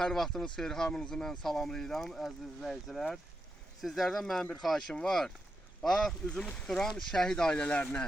hər vaxtınız xeyir, hamınızı mən salamlayıram, əziz izləyicilər. Sizlərdən mənim bir xahişim var. Bax, üzümü tuturam şəhid ailələrinə,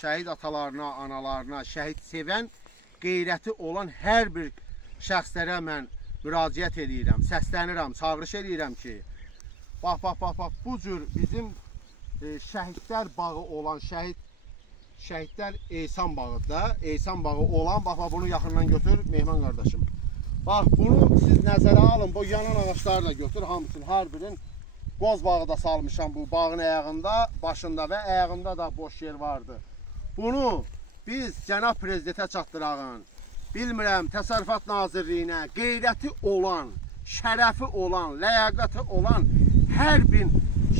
şəhid atalarına, analarına, şəhid sevən, qeyrəti olan hər bir şəxslərə mən müraciət edirəm, səslənirəm, çağırış edirəm ki, bax, bu cür bizim şəhidlər bağı olan, şəhidlər Eysan bağıdır. Eysan bağı olan, bax, bunu yaxından götür, Mehman qardaşım. Bax, bunu siz nəzərə alın, bu yanan ağaçları da götür, hamısını, hər birin. Qoz bağı da salmışam bu bağın ayağında, başında və ayağında da boş yer vardı. Bunu biz Cənab Prezidentə çatdırağın, bilmirəm, Təsərrüfat Nazirliyinə, qeyrəti olan, şərəfi olan, ləyaqəti olan hər bir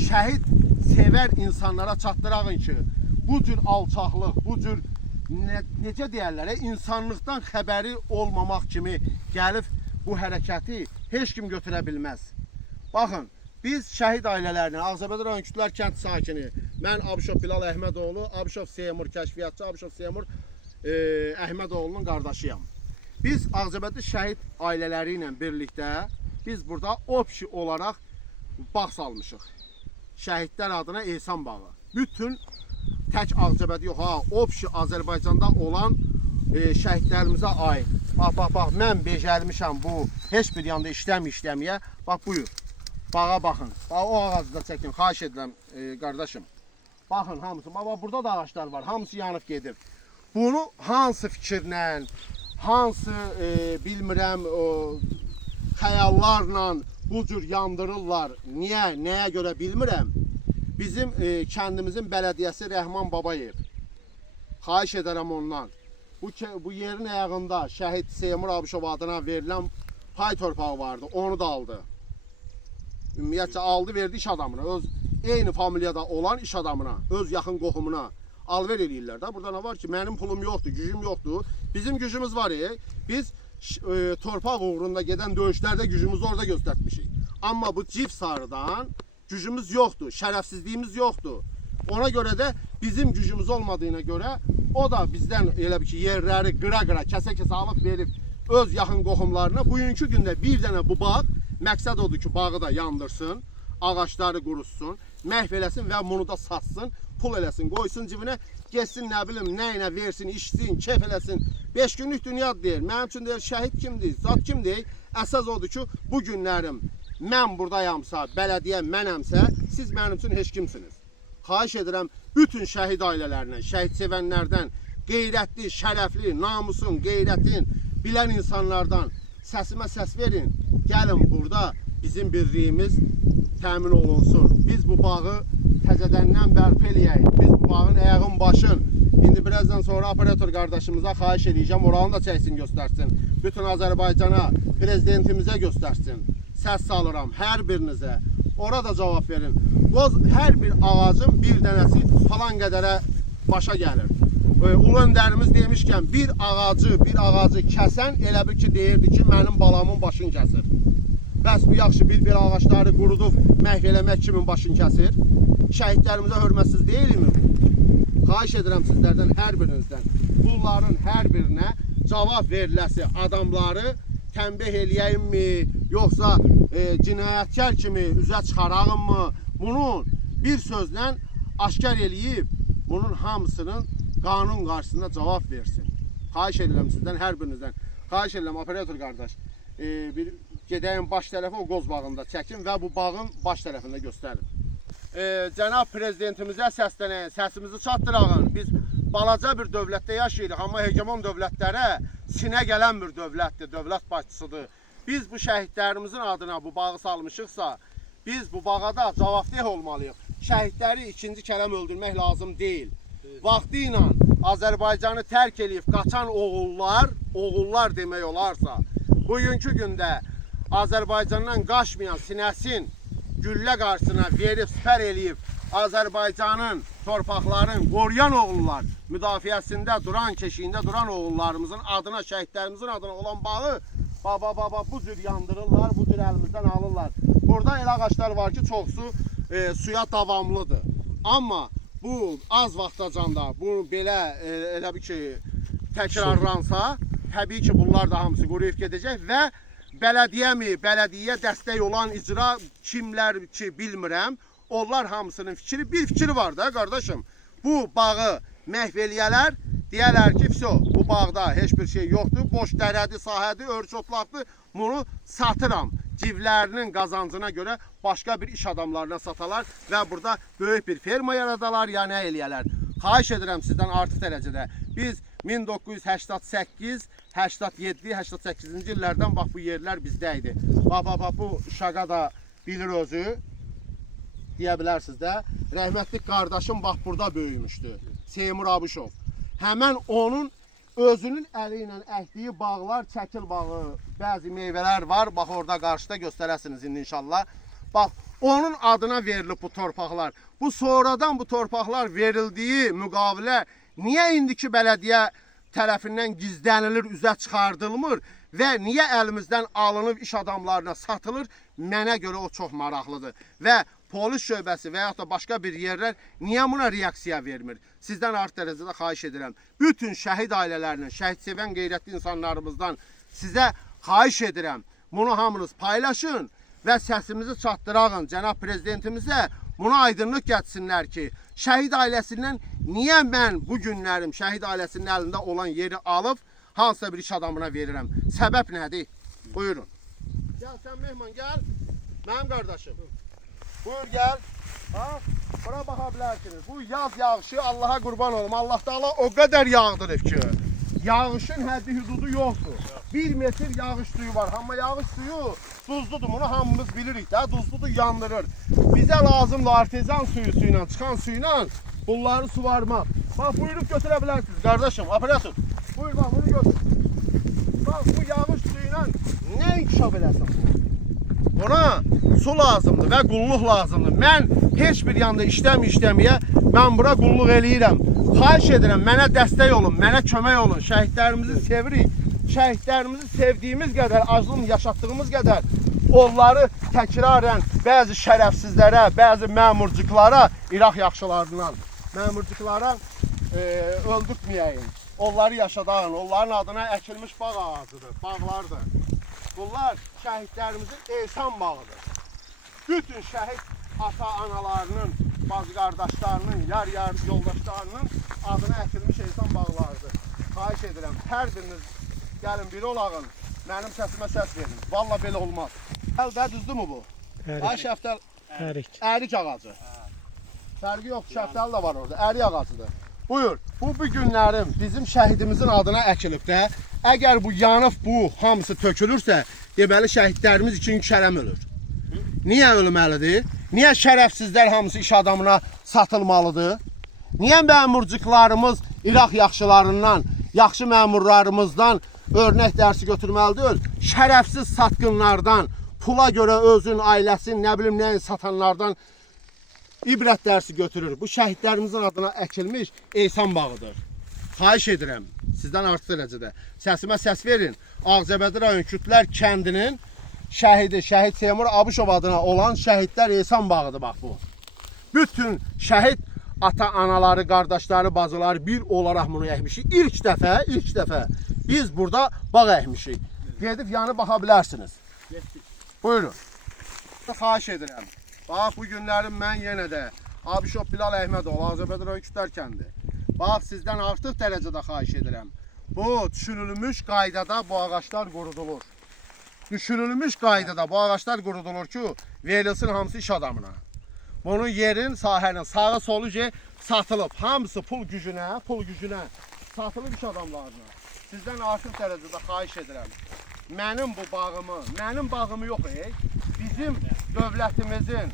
şəhid sevər insanlara çatdırağın ki, bu cür alçaqlıq, bu cür necə deyərlər, insanlıqdan xəbəri olmamaq kimi gəlib bu hərəkəti heç kim götürə bilməz. Baxın, biz şəhid ailələrinə, Ağcabədi rayon Kütlər kənd sakini, mən Abışov Bilal Əhmədoğlu, Abışov Seymur kəşfiyyatçı, Abışov Seymur Əhmədoğlunun qardaşıyam. Biz Ağcabədi şəhid ailələri ilə birlikdə, biz burada opşi olaraq bağ salmışıq. Şəhidlər adına Eysan bağı. Bütün tək Ağcabədi yox, opşi Azərbaycanda olan şəhidlərimizə aid. Bax, mən becərmişəm bu, heç bir yanda işləməyə. Bax, buyur, bağa baxın. Bax, o ağacı da çəkin, xahiş edirəm qardaşım. Baxın, hamısı, bax, burada da ağaçlar var, hamısı yanıb gedir. Bunu hansı fikirlə, hansı, bilmirəm, xəyallarla bu cür yandırırlar, niyə, nəyə görə bilmirəm. Bizim kəndimizin bələdiyyəsi Rəhman Babayev. Xahiş edərəm ondan. Bu yerin ayağında şəhid Seymur Abışov adına verilən pay torpağı vardı, onu da aldı. Ümumiyyətcə aldı, verdi iş adamına, öz eyni familiyada olan iş adamına, öz yaxın qohumuna alver eləyirlər də. Burada nə var ki, mənim pulum yoxdur, gücüm yoxdur. Bizim gücümüz var, biz torpaq uğrunda gedən döyüşlərdə gücümüzü orada göstərmişik. Amma bu cif sarıdan gücümüz yoxdur, şərəfsizliyimiz yoxdur. Ona görə də bizim gücümüz olmadığına görə o da bizdən elə bir ki, yerləri qıra-qıra, kəsə-kəsə alıb verib öz yaxın qohumlarına. Bugünkü gündə bir dənə bu bağ, məqsəd odur ki, bağı da yandırsın, ağaçları qurutsun, məhv eləsin və bunu da satsın, pul eləsin, qoysun cibinə, geçsin, nə bilim, nə versin, içsin, kef eləsin. 5 günlük dünya deyir. Mənim üçün deyir, şəhid kimdir, zat kimdir? Əsas odur ki, bu günlərim mən buradayamsa, bələdiyyə mənəmsə, siz mənim üçün heç kimsiniz. Xahiş edirəm, bütün şəhid ailələrinə, şəhid sevənlərdən, qeyrətli, şərəfli, namusun, qeyrətin bilən insanlardan səsimə səs verin. Gəlin burada bizim birliyimiz təmin olunsun. Biz bu bağı təzədəndən bərpa eləyək. Biz bu bağın ayağın başın. İndi birazdan sonra operator qardaşımıza xahiş edəcəm, oranı da çəksin, göstərsin. Bütün Azərbaycana, prezidentimizə göstərsin. Səs salıram hər birinizə. Orada cavab verin. Hər bir ağacın bir dənəsi falan qədərə başa gəlir. Ulu öndərimiz demişkən, bir ağacı kəsən elə bir ki, deyirdi ki, mənim balamın başını kəsir. Bəs bu yaxşı bir ağaçları qurudub məhv eləmək kimin başını kəsir? Şəhidlərimizə hörmətsiz deyilmi? Xahiş edirəm sizlərdən, hər birinizdən, bunların hər birinə cavab veriləsi adamları tənbih eləyəyimmi, yoxsa cinayətkar kimi üzə çıxarağım mı? Bunun bir sözlə aşkar eləyib, bunun hamısının qanun qarşısında cavab versin. Xahiş edirəm sizdən, hər birinizdən. Xahiş edirəm, operator qardaş, bir gedəyim baş tərəfə o qoz bağında çəkin və bu bağın baş tərəfində göstərin. Cənab Prezidentimizə səslənən, səsimizi çatdırağın. Biz balaca bir dövlətdə yaşayırıq, amma hegemon dövlətlərə sinə gələn bir dövlətdir, dövlət başçısıdır. Biz bu şəhidlərimizin adına bu bağı salmışıqsa, biz bu bağada cavabdeh olmalıyıq. Şəhidləri ikinci kələm öldürmək lazım deyil. Vaxtı ilə Azərbaycanı tərk edib qaçan oğullar demək olarsa, bugünkü gündə Azərbaycandan qaçmayan sinəsin güllə qarşısına verib, sipər eləyib, Azərbaycanın, torpaqların qoruyan oğullar, müdafiəsində duran, keşiyində duran oğullarımızın adına, şəhidlərimizin adına olan bağı, bu cür yandırırlar, bu cür əlimizdən alırlar. Burada elə ağaçlar var ki, çoxsu suya davamlıdır. Amma bu az vaxtacanda, bu belə elə bir ki, təkrarlansa, təbii ki, bunlar da hamısı quruyub gedəcək və Bələdiyyəyə dəstək olan icra kimlər ki bilmirəm. Onlar hamısının fikri, bir fikri var da qardaşım. Bu bağı məhv eləyələr, deyərlər ki, bu bağda heç bir şey yoxdur, boş dərədi, sahədi, örç otlaqdır, bunu satıram. Civlərinin qazancına görə başqa bir iş adamlarına satalar və burada böyük bir ferma yaradalar, ya nə eləyələr. Xahiş edirəm sizdən artıq dərəcədə. Biz 1988, 87, 88-ci illərdən bax bu yerlər bizdə idi. Bax, bu uşağa da bilir özü, deyə bilərsiniz də. Rəhmətli qardaşım bax burada böyümüşdü. Seymur Abuşov. Həmən onun özünün əli ilə əkdiyi bağlar, çəkil bağı, bəzi meyvələr var. Bax orada qarşıda göstərəsiniz indi inşallah. Bax onun adına verilib bu torpaqlar. Bu sonradan bu torpaqlar verildiyi müqavilə niyə indiki bələdiyyə tərəfindən gizlənilir, üzə çıxardılmır və niyə əlimizdən alınıb iş adamlarına satılır? Mənə görə o çox maraqlıdır. Və polis şöbəsi və yaxud da başqa bir yerlər niyə buna reaksiya vermir? Sizdən artıq dərəcədə xahiş edirəm. Bütün şəhid ailələrinin, şəhid sevən qeyrətli insanlarımızdan sizə xahiş edirəm. Bunu hamınız paylaşın və səsimizi çatdırağın cənab prezidentimizə. Buna aydınlıq gətirsinlər ki, şəhid ailəsindən niyə mən bu günlərim şəhid ailəsinin əlində olan yeri alıb hansısa bir iş adamına verirəm? Səbəb nədir? Buyurun. Gəl sən mehman, gəl. Mənim qardaşım. Buyur gəl. Bura baxa bilərsiniz. Bu yaz yağışı Allaha qurban olum. Allah Taala o qədər yağdırıb ki, yağışın həddi hududu yoxdur. 1 metr yağış suyu var. Amma yağış suyu duzludur. Bunu hamımız bilirik də. Duzludur, yandırır. Bizə lazımdır artezan suyuyla, çıxan suyla bunları suvarmaq. Bax, buyurub götürə bilərsiniz qardaşım. Operator. Buyur bax, bunu götür. Bax, bu yağış suyuyla nə inkişaf eləsin? Ona su lazımdır və qulluq lazımdır. Mən heç bir yanda işləməyə mən bura qulluq eləyirəm. Xahiş edirəm, mənə dəstək olun, mənə kömək olun. Şəhidlərimizi sevirik. Şəhidlərimizi sevdiyimiz qədər, arzunu yaşatdığımız qədər onları təkrarən bəzi şərəfsizlərə, bəzi məmurcuqlara, İraq yaxşılarından məmurcuqlara öldürtməyəyin. Onları yaşadağın, onların adına əkilmiş bağ ağacıdır, bağlardır. Bunlar şəhidlərimizin ehsan bağıdır. Bütün şəhid ata-analarının, bazı qardaşlarının, yar yoldaşlarının adına əkilmiş ehsan bağlarıdır. Xahiş edirəm, hər biriniz gəlin biri olağın, mənim səsimə səs verin. Valla belə olmaz. Əldə düzdür mü bu? Ay şəftəl, ərik ağacı. Fərqi yoxdur, şəftəl də var orada, ərik ağacıdır. Buyur, bu günlərim bizim şəhidimizin adına əkilib də, əgər bu yanıb bu hamısı tökülürsə, deməli şəhidlərimiz 2 gün şərəm ölür. Niyə ölməlidir? Niyə şərəfsizlər hamısı iş adamına satılmalıdır? Niyə məmurcuqlarımız İraq yaxşılarından, yaxşı məmurlarımızdan örnək dərsi götürməlidir? Şərəfsiz satqınlardan, pula görə özün, ailəsinin, nə bilim nəyin satanlardan ibrət dərsi götürür. Bu şəhidlərimizin adına əkilmiş ehsan bağıdır. Xahiş edirəm, sizdən artıq dərəcədə. Səsimə səs verin. Ağcabədi rayon Kütlər kəndinin şəhidi, şəhid Seymur Abuşov adına olan şəhidlər ehsan bağıdır bax bu. Bütün şəhid ata-anaları, qardaşları, bacıları bir olaraq bunu əkmişik. İlk dəfə biz burada bağ əkmişik. Gedib yanı baxa bilərsiniz. Buyurun. Xahiş edirəm. Bax, bu günlərim mən yenə də Abuşov Bilal Əhmədov, Ağcabədi rayon Kütlər kəndi. Bax, sizdən artıq dərəcədə xahiş edirəm. Bu, düşünülmüş qaydada bu ağaçlar qurudulur. Düşünülmüş qaydada bu ağaçlar qurudulur ki, verilsin hamısı iş adamına. Bunun yerin, sahənin sağı solu satılıb. Hamısı pul gücünə satılıb iş adamlarına. Sizdən artıq dərəcədə xahiş edirəm. Mənim bağımı yox, bizim dövlətimizin,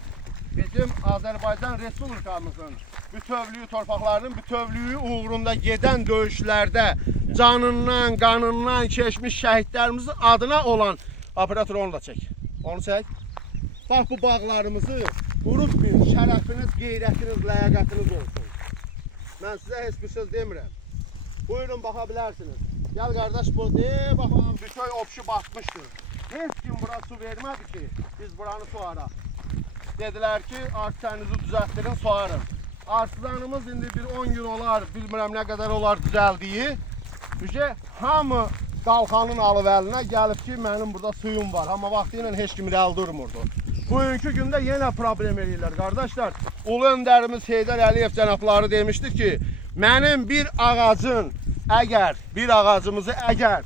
bizim Azərbaycan Respublikamızın bütövlüyü, torpaqlarının bütövlüyü uğrunda gedən döyüşlərdə canından, qanından keçmiş şəhidlərimizin adına olan operator onu da çək. Onu çək. Bax, bu bağlarımızı unutmayın, şərəfiniz, qeyrətiniz, ləyaqətiniz olsun. Mən sizə heç bir söz demirəm. Buyurun, baxa bilərsiniz. Gəl qardaş, bu baxın, bütöy opşu batmışdır. Heç kim bura su vermədi ki, biz buranı suaraq. Dedilər ki, arsizənizi düzəltdirin, suarın. Arsizanımız indi bir 10 gün olar, bilmirəm nə qədər olar düzəldiyi. Hamı qalxanın alıb əlinə gəlib ki, mənim burada suyum var. Amma vaxtı ilə heç kim irəli durmurdu. Bugünkü gündə yenə problem edirlər qardaşlar. Ulu öndərimiz Heydər Əliyev cənabları demişdir ki, mənim bir ağacımızı əgər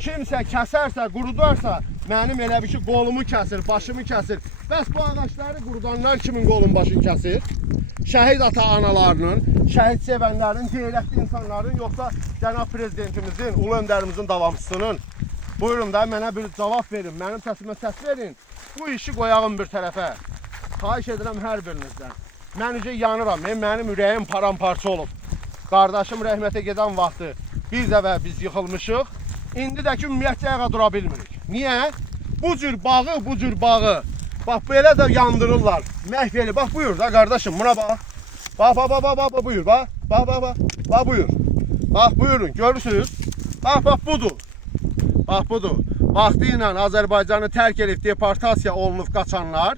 kimsə kəsərsə, qurudarsa, mənim elə bir ki, qolumu kəsir, başımı kəsir. Bəs bu ağaçları qurudanlar kimin qolun başını kəsir? Şəhid ata-analarının, şəhid sevənlərin, qeyrətli insanların, yoxsa cənab prezidentimizin, ulu öndərimizin davamçısının? Buyurun da mənə bir cavab verin, mənim səsimə səs verin. Bu işi qoyağım bir tərəfə. Xahiş edirəm hər birinizdən. Mən necə yanıram, mənim ürəyim paramparça olub. Qardaşım rəhmətə gedən vaxtı bir dəfə biz yıxılmışıq. İndi də ki, ümumiyyətcə ayağa dura bilmirik. Niyə? Bu cür bağı, bax belə də yandırırlar. Məhv edir. Bax buyur da qardaşım, buna bax. Bax, buyur, bax. Bax, buyur. Bax, buyurun, görürsünüz. Bax, budur. Bax, budur. Vaxtı ilə Azərbaycanı tərk edib deportasiya olunub qaçanlar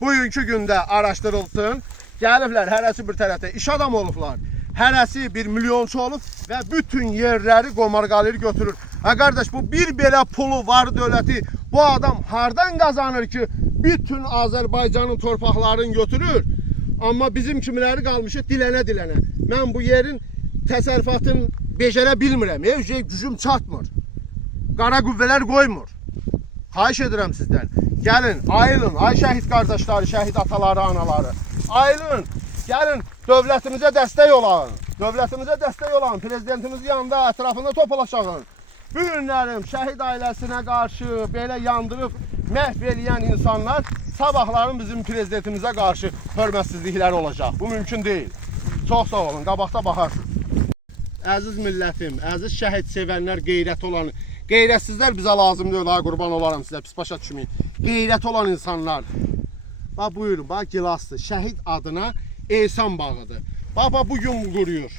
bugünkü gündə araşdırılsın. Gəliblər, hərəsi bir tərəfdə iş adamı olublar. Hərəsi bir milyonçu olub və bütün yerləri qomarqaları götürür. Ha qardaş, bu bir belə pulu var dövləti bu adam hardan qazanır ki, bütün Azərbaycanın torpaqlarını götürür. Amma bizim kimiləri qalmışıq dilənə. Mən bu yerin təsərrüfatını becərə bilmirəm. Gücüm çatmır. Qara qüvvələr qoymur. Xahiş edirəm sizdən. Gəlin, ayılın, ay şəhid qardaşları, şəhid ataları, anaları. Ayılın, gəlin, dövlətimizə dəstək olağın. Dövlətimizə dəstək olağın. Prezidentimizin yanında, ətrafında toplaşağın. Bu günlərim şəhid ailəsinə qarşı belə yandırıb məhv eləyən insanlar sabahların bizim prezidentimizə qarşı hörmətsizlikləri olacaq. Bu mümkün deyil. Çox sağ olun, qabaqda baxarsınız. Əziz millətim, əziz şəhid sevənlər, qeyrət olan, qeyrətsizlər bizə lazım deyil, ha, qurban olaram sizə, pis başa düşməyin. Qeyrət olan insanlar. Bax, buyurun, bax, gilasdır. Şəhid adına Ehsan bağıdır. Bax, bugün quruyur.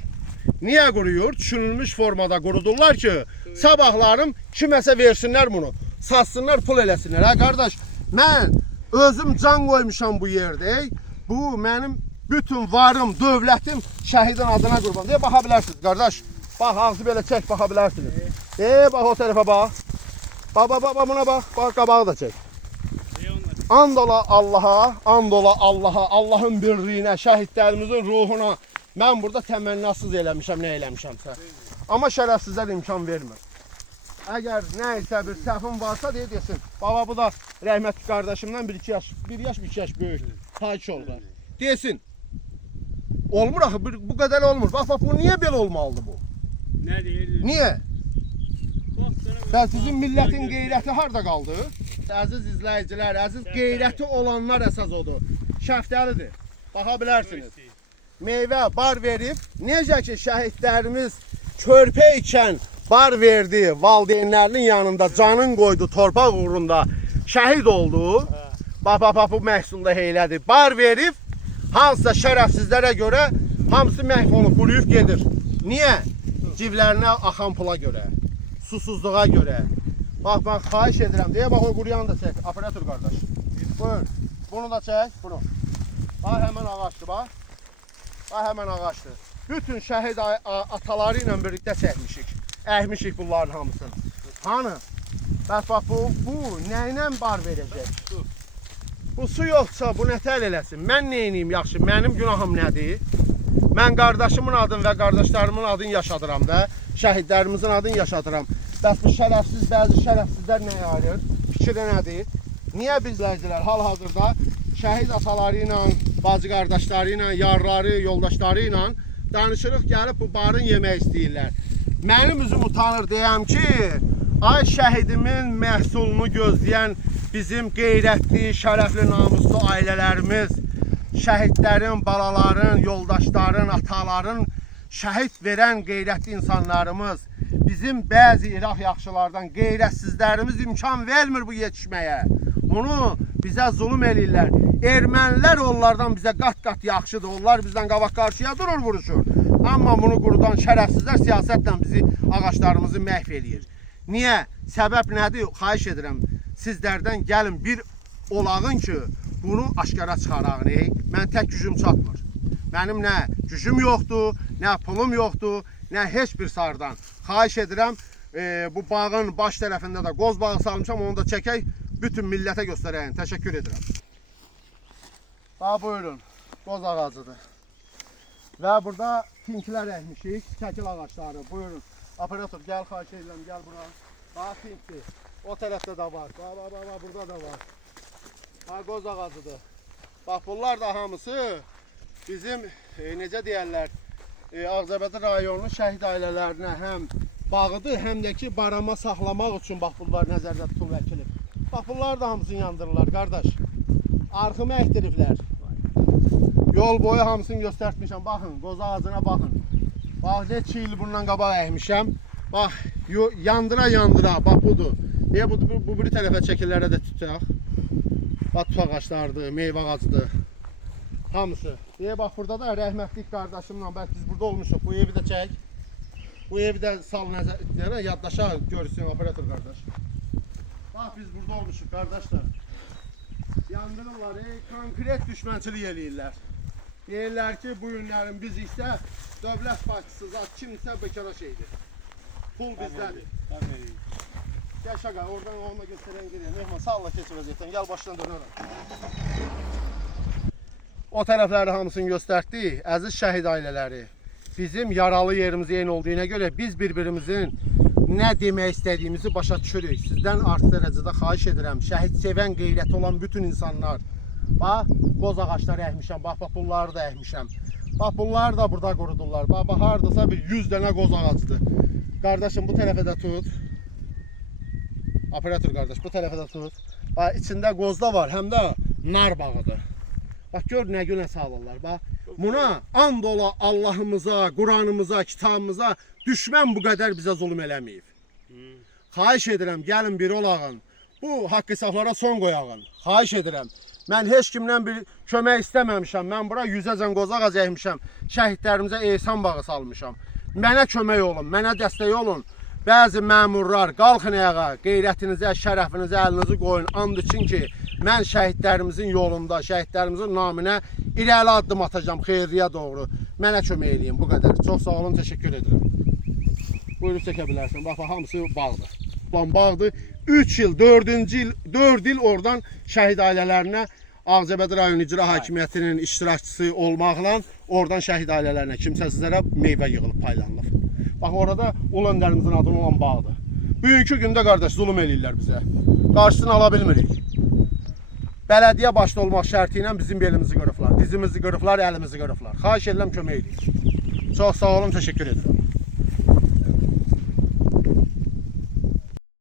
Niyə quruyur? Düşünülmüş formada qurudurlar ki, sabahlarım kiməsə versinlər bunu. Satsınlar, pul eləsinlər. Hə, qardaş, mən özüm can qoymuşam bu yerdə. Bu, mənim bütün varım, dövlətim şəhidin adına qurban. Deyə, baxa bilərsiniz, qardaş. Bax, ağzı belə çək, baxa bilərsiniz. Bax, o tərəfə bax. Bax, buna bax. Bax, qabağı da çək. And ola Allaha, Allahın birliyinə, şəhidlərimizin ruhuna. Mən burada təmənnasız eləmişəm, nə eləmişəmsə. Amma şərəfsizlər imkan vermir. Əgər nə isə bir səhvim varsa desin. Baba, bu da rəhmətli qardaşımdan bir yaş böyük. Taç olur. Desin. Olmur axı, bu qədər olmur. Bax, bu niyə belə olmalıdır bu? Nə deyir? Niyə? Sizin millətin qeyrəti harada qaldı? Əziz izləyicilər, əziz qeyrəti olanlar əsas odur. Şəftəlidir. Baxa bilərsiniz. Meyvə bar verib, necə ki şəhidlərimiz körpə ikən bar verdi, valideynlərinin yanında canın qoydu, torpaq uğrunda şəhid oldu. Bax, bu məhsulda heylədir. Bar verib, hansısa şərəfsizlərə görə hamısı məhv olub, quruyub gedir. Niyə? Civlərinə axan pula görə, susuzluğa görə. Bax, xahiş edirəm deyə, bax, o quruyanı da çək, operator qardaş. Buyur, bunu da çək, bunu. Bax, həmən ağaçdır, bax. Bax, həmən ağaçdır. Bütün şəhid ataları ilə birlikdə çəkmişik, əhmişik bunların hamısını. Hanı? Bəs, bax, bu nə ilə bar verəcək? Bu su yoxsa, bu nətəl eləsin? Mən neyiniyim yaxşı, mənim günahım nədir? Mən qardaşımın adını və qardaşlarımın adını yaşadıram da, şəhidlərimizin adını yaşadıram. Bəs bu şərəfsiz, bəzi şərəfsizlər nəyə ayırır? Fikri nədir? Niyə bizlərcilər hal-hazırda şəhid ataları ilə, bacı qardaşları ilə, yarları, yoldaşları ilə danışırıq, gəlib bu barın yemək istəyirlər. Mənim üzüm utanır deyəm ki, ay şəhidimin məhsulunu gözləyən bizim qeyrətli, şərəfli, namuslu ailələrimiz, şəhidlərin, balaların, yoldaşların, ataların, şəhid verən qeyrətli insanlarımız, bizim bəzi İraq yaxşılardan qeyrətsizlərimiz imkan vermir bu yetişməyə. Bunu bizə zulüm eləyirlər. Ermənilər onlardan bizə qat-qat yaxşıdır. Onlar bizdən qabaq qarşıya durur, vuruşur. Amma bunu qurudan şərəfsizlər siyasətlə bizi, ağaçlarımızı məhv eləyir. Niyə? Səbəb nədir? Xahiş edirəm, sizlərdən gəlin bir olağın ki, bunu aşkara çıxarağın. Mən tək gücüm çatmır. Mənim nə gücüm yoxdur, nə pulum yoxdur, nə heç bir sardan. Xahiş edirəm, bu bağın baş tərəfində də qoz bağı salmışam, onu da çəkək, bütün millətə göstərəyim. Təşəkkür edirəm. Bax, buyurun, qoz ağacıdır. Və burada tinklər əkmişik, çəkil ağaçları. Buyurun, operator, gəl, xahiş edirəm, gəl bura. Bax, tinkdir. O tərəfdə də var. Bax, burada da var. Bax, qoz ağacıdır. Bax, bunlar da hamısı bizim, necə deyərlər, Ağcabədi rayonunun şəhid ailələrinə həm bağıdır, həm də ki, barama saxlamaq üçün bax, bunlar nəzərdə tutulub əkilib. Bax, bunlar da hamısını yandırırlar, qardaş. Arxımı əkdiriblər. Yol boyu hamısını göstərtmişəm. Baxın, qoz ağacına baxın. Bax, neçə il bundan qabaq əkmişəm. Bax, yandıra, bax, budur. Niyə budur? Bu biri tərəfə çəkillərə də tutacaq. Bax, tut ağaçlardır, meyvə ağacıdır. Hamısı. Bax, burada da rəhmətlik qardaşımla, bəs biz burada olmuşuq. Bu evi də çək. Bu evi də sal nəzərə, yaddaşa görsün operator qardaş. Bax, biz burada olmuşuq, qardaşlar. Yandırırlar, konkret düşmənçilik eləyirlər. Deyirlər ki, bu günlərin biz isə dövlət başçısı, kimsə bekara şeydir. Pul bizdədir. Gəl şaqa, oradan olma göstərən gələyəm. Mehman, sağla keçir vəziyyətdən, gəl başdan dönərəm. O tərəfləri hamısını göstərdik, əziz şəhid ailələri. Bizim yaralı yerimiz eyni olduğuna görə biz bir-birimizin nə demək istədiyimizi başa düşürük. Sizdən artıq dərəcədə xahiş edirəm. Şəhid sevən, qeyrəti olan bütün insanlar. Bax, qoz ağaçları əkmişəm. Bax, bunları da əkmişəm. Bax, bunları da burada qurudurlar. Bax, hardasa bir 100 dənə qoz ağacıdır. Qardaşım, bu tərəfə də tut. Operator qardaş, bu tərəfə də tut. Bax, içində qozda var, həm də nar bağıdır. Bax, gör nə günə sağlarlar. Bax, buna and ola Allahımıza, Quranımıza, kitabımıza düşmən bu qədər bizə zulm eləməyib. Xahiş edirəm, gəlin biri olağın. Bu haqq hesablara son qoyağın. Xahiş edirəm. Mən heç kimdən bir kömək istəməmişəm. Mən bura 100-əcən qoz ağacı əkmişəm. Şəhidlərimizə ehsan bağı salmışam. Mənə kömək olun, mənə dəstək olun. Bəzi məmurlar, qalxın ayağa, qeyrətinizə, şərəfinizə əlinizi qoyun. And için ki, mən şəhidlərimizin yolunda, şəhidlərimizin naminə irəli addım atacağım, xeyirliyə doğru. Mənə kömək edin, bu qədər. Çox sağ olun, təşəkkür edirəm. Buyurub çəkə bilərsən. Bax, hamısı bağdır. Plan bağdır. 3 il, 4 il oradan şəhid ailələrinə Ağcabədi rayon icra hakimiyyətinin iştirakçısı olmaqla oradan şəhid ailələrinə, kimsəsizlərə meyvə yığılıb, paylanılıb. Bax, orada ulu öndərimizin adını olan bağdır. Bugünkü gündə qardaş zulm eləyirlər bizə. Qarşısını ala bilmirik. Bələdiyyə başda olmaq şərti ilə bizim belimizi qırıblar, dizimizi qırıblar, əlimizi qırıblar. Xahiş edirəm, kömək edin. Çox sağ olun, təşəkkür edirəm.